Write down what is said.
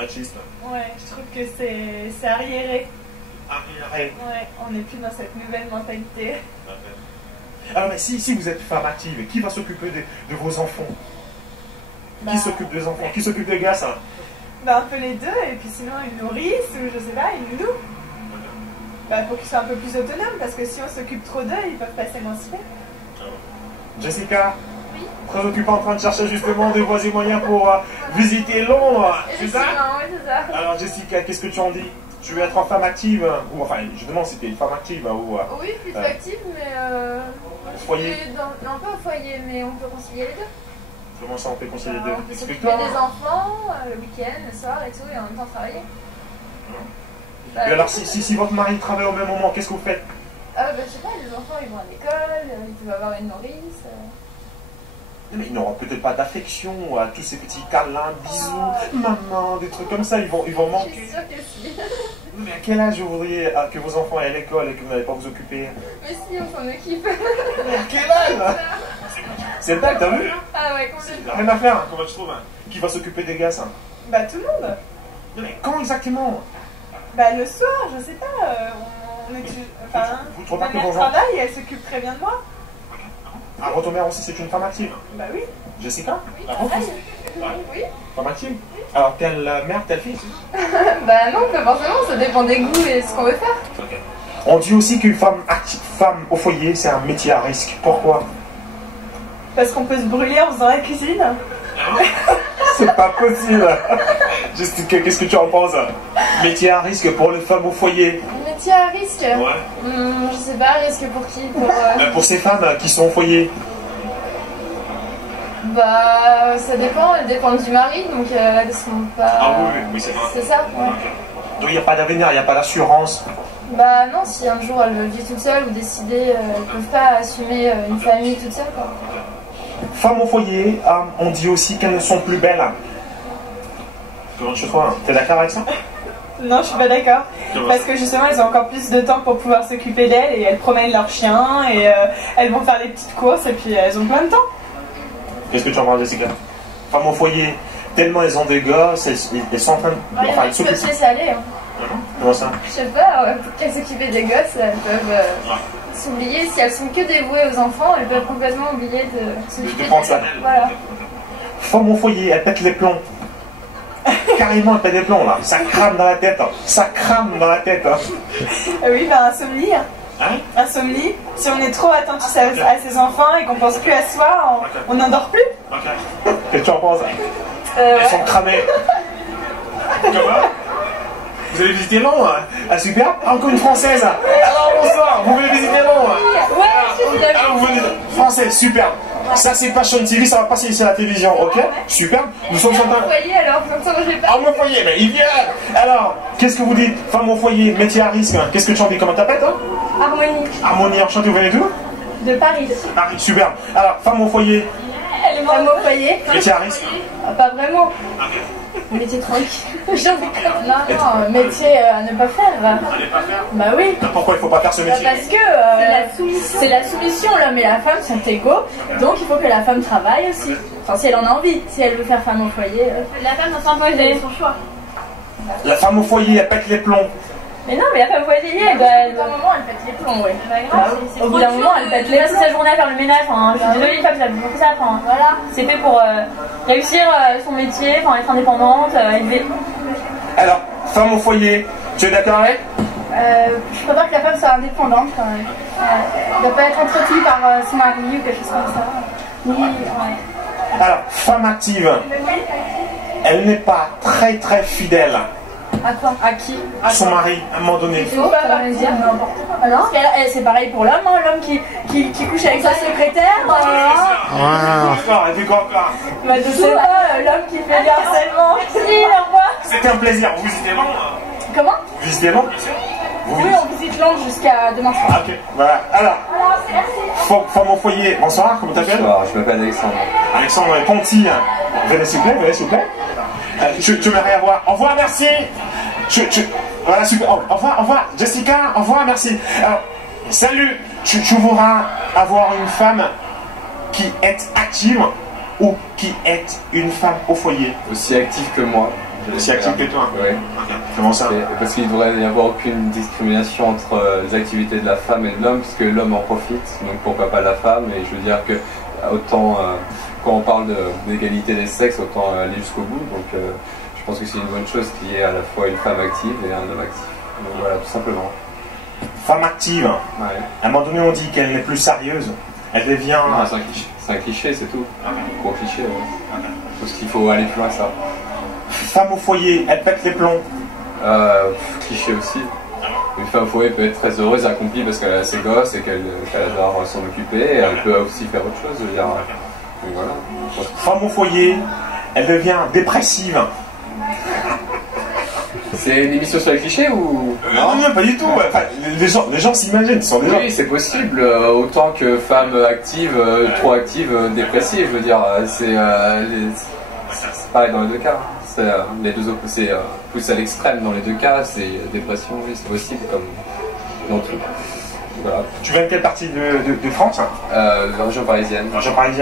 Machiste. Ouais, je trouve que c'est arriéré. Arriéré. Ouais, on n'est plus dans cette nouvelle mentalité. Alors, mais si vous êtes femme active, qui va s'occuper de vos enfants? Bah, qui s'occupe des enfants? Qui s'occupe des gars, ça? Bah, un peu les deux, et puis sinon une nourrice, ou je sais pas, une nounou. Bah, pour qu'ils soient un peu plus autonomes, parce que si on s'occupe trop d'eux, ils peuvent pas s'émanciper. Jessica? Oui. Très occupée en train de chercher justement des voies et moyens pour visiter Londres, c'est ça? Oui, c'est ça. Alors Jessica, qu'est-ce que tu en dis? Tu veux être en femme active? Ou enfin, je demande si tu es une femme active ou... Oui, plutôt active, mais foyer. Un peu au foyer, mais on peut concilier les deux. Comment ça on peut concilier les deux? On peut s'occuper des enfants, le week-end, le soir et tout, et en même temps travailler. Et alors si votre mari travaille au même moment, qu'est-ce que vous faites? Bah, je sais pas, les enfants ils vont à l'école, ils peuvent avoir une nourrice. Mais ils n'auront peut-être pas d'affection à tous ces petits câlins, bisous, maman, des trucs comme ça, ils vont manquer. Je suis sûre que si. Mais à quel âge vous voudriez que vos enfants aient à l'école et que vous n'allez pas vous occuper? Mais si, on s'en occupe. Mais à quel âge? C'est le t'as vu? Ah ouais, complètement. Rien à faire, comment tu trouves? Qui va s'occuper des gars, ça? Bah, tout le monde. Mais quand exactement? Bah, le soir, je sais pas, on est... Enfin, vous trouvez pas ma que mère vos travaille et elle s'occupe très bien de moi. Ah, votre mère aussi, c'est une femme active? Bah oui. Jessica? Oui, Ah, pareil. ouais. Oui. Femme active? Alors, telle mère, telle fille? Bah non, pas forcément, ça dépend des goûts et ce qu'on veut faire. On dit aussi qu'une femme active, femme au foyer, c'est un métier à risque. Pourquoi? Parce qu'on peut se brûler en faisant la cuisine. C'est pas possible. Jessica, qu'est-ce que tu en penses? Métier à risque pour les femmes au foyer. Métier à risque? Ouais. Je sais pas, risque pour qui? Pour ces femmes qui sont au foyer. Bah, ça dépend, elles dépendent du mari, donc elles sont pas... Ah oui, c'est vrai. C'est ça, ouais. Donc il n'y a pas d'avenir, il n'y a pas d'assurance. Bah non, si un jour elles veulent vivre toutes seules ou décider, elles peuvent pas assumer une famille toute seule, quoi. Femmes au foyer, on dit aussi qu'elles ne sont plus belles. Comment tu trouves? T'es d'accord avec ça? Non, je suis pas d'accord. Parce que justement, elles ont encore plus de temps pour pouvoir s'occuper d'elles et elles promènent leurs chiens et elles vont faire des petites courses et puis elles ont plein de temps. Qu'est-ce que tu en penses, Jessica? Femmes au foyer, tellement elles ont des gosses, elles sont en train de... Bah, il y en a qui peuvent se laisser aller. Comment ça? Je sais pas, pour qu'elles s'occupent des gosses, elles peuvent s'oublier. Si elles sont que dévouées aux enfants, elles peuvent complètement oublier de s'occuper prendre ça. Voilà. Femme au foyer, elle pète les plombs. Carrément, elle pète des plombs là. Ça crame dans la tête. Hein. Ça crame dans la tête. Hein. Oui, bah insomnie. Hein? Insomnie. Si on est trop attentif à ses enfants et qu'on pense plus à soi, on n'endort plus. Ok. Qu'est-ce que tu en penses? Elles Elles sont cramées. Comment? Vous allez visiter Londres? Ah super. Encore une française. Alors bonsoir, vous voulez visiter Londres? Ouais, alors, vous venez française, super. Ça c'est Passion TV, ça va passer ici à la télévision, ok? Super. Nous sommes en train... Au foyer alors, comme ça j'ai pas. Ah, mon foyer, mais il vient. Alors, qu'est-ce que vous dites? Femme au foyer, métier à risque. Qu'est-ce que tu en dis? Comment t'appelles toi? Harmonie. Harmonie, enchanté, vous venez d'où? De Paris. Paris, super. Alors, femme au foyer, Elle est femme au foyer. métier à risque. Pas vraiment. Métier tranquille. Non, métier à ne pas faire. Allez pas faire. Bah oui. Pourquoi il faut pas faire ce métier? Parce que c'est la soumission, l'homme et la femme sont égaux, donc il faut que la femme travaille aussi. Enfin, si elle en a envie, si elle veut faire femme au foyer. La femme doit s'imposer son choix. La femme au foyer, elle pète les plombs. Mais non, mais la femme au foyer, au bout d'un moment, elle pète les plombs, oui. Au bout d'un moment, elle pète les plombs. Passer sa journée à faire le ménage, enfin, je suis désolée, les femmes, ça fait ça, enfin, Voilà. c'est fait pour réussir son métier, enfin, être indépendante, élever. Alors, femme au foyer, tu es d'accord avec? Je préfère que la femme soit indépendante quand même. Elle ne doit pas être entretenue par son mari ou quelque chose comme ça. Oui, ouais. Alors, femme active, elle n'est pas très fidèle À quoi? À qui? à son mari à un moment donné. Il faut pas dire n'importe quoi. Ah non? C'est pareil pour l'homme, hein, l'homme qui couche avec sa secrétaire. Encore, elle fait quoi encore? Bah, je sais pas, l'homme qui fait du harcèlement. Si, au revoir. C'était un plaisir, vous visitez Londres? Comment? Vous visitez Londres, bien sûr? Oui, on visite Londres jusqu'à demain soir. Ah, ok, voilà. Alors, femme au foyer, bonsoir, comment t'appelles? Bonsoir, je m'appelle Alexandre. Alexandre Ponty. Venez s'il vous plaît, venez s'il vous plaît. Tu m'aimerais avoir. Au revoir, merci. Voilà, super. Au revoir, Jessica. Au revoir, merci. Alors, salut. Tu voudras avoir une femme qui est active ou qui est une femme au foyer? Aussi actif que moi. Aussi active que toi? Oui. Okay. Comment ça? Parce qu'il ne devrait y avoir aucune discrimination entre les activités de la femme et de l'homme, parce que l'homme en profite, donc pourquoi pas la femme? Et je veux dire que autant, quand on parle d'égalité des sexes, autant aller jusqu'au bout. Donc je pense que c'est une bonne chose qu'il y ait à la fois une femme active et un homme actif. Donc voilà, tout simplement. Femme active, ouais. À un moment donné on dit qu'elle n'est plus sérieuse, elle devient... Non, c'est un cliché, c'est tout. Un gros cliché, ouais. Parce qu'il faut aller plus loin que ça. Femme au foyer, elle pète les plombs. Cliché aussi. Une femme au foyer peut être très heureuse, accomplie parce qu'elle a ses gosses et qu'elle adore s'en occuper, et elle peut aussi faire autre chose, je veux dire. Donc voilà. Femme au foyer, elle devient dépressive. C'est une émission sur les clichés ou... Non, pas du tout. Enfin, les gens s'imaginent, ce sont des gens. Oui, c'est possible. Autant que femme active, trop active, dépressive, je veux dire. C'est pareil dans les deux cas. C'est les deux opposés. Plus à l'extrême dans les deux cas, c'est dépression, oui, c'est possible comme dans tout. Voilà. Tu viens de quelle partie de France? La région parisienne. La région parisienne.